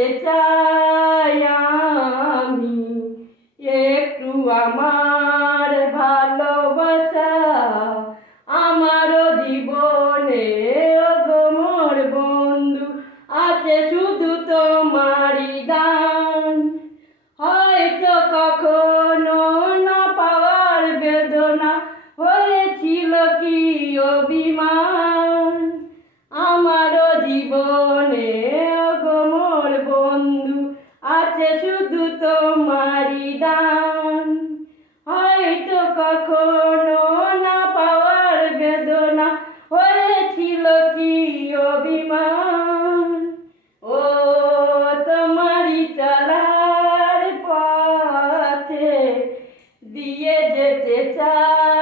যেতে চাই আমি, একটু আমার ভালোবাসা আমারও জীবনে ওগো মোর বন্ধু আছে শুধু তোমারই গান। হয়তো কখনো না পাওয়ার বেদনা হয়েছিল কি অভিমান, আমারও জীবনে ওগো মোর বন্ধু আছে শুধু তোমারই দান। হয়তো কখনো না পাওয়ার বেদনা হয়েছিল কি অভিমান, ও তোমারই চলার পথে দিয়ে যেতে চাই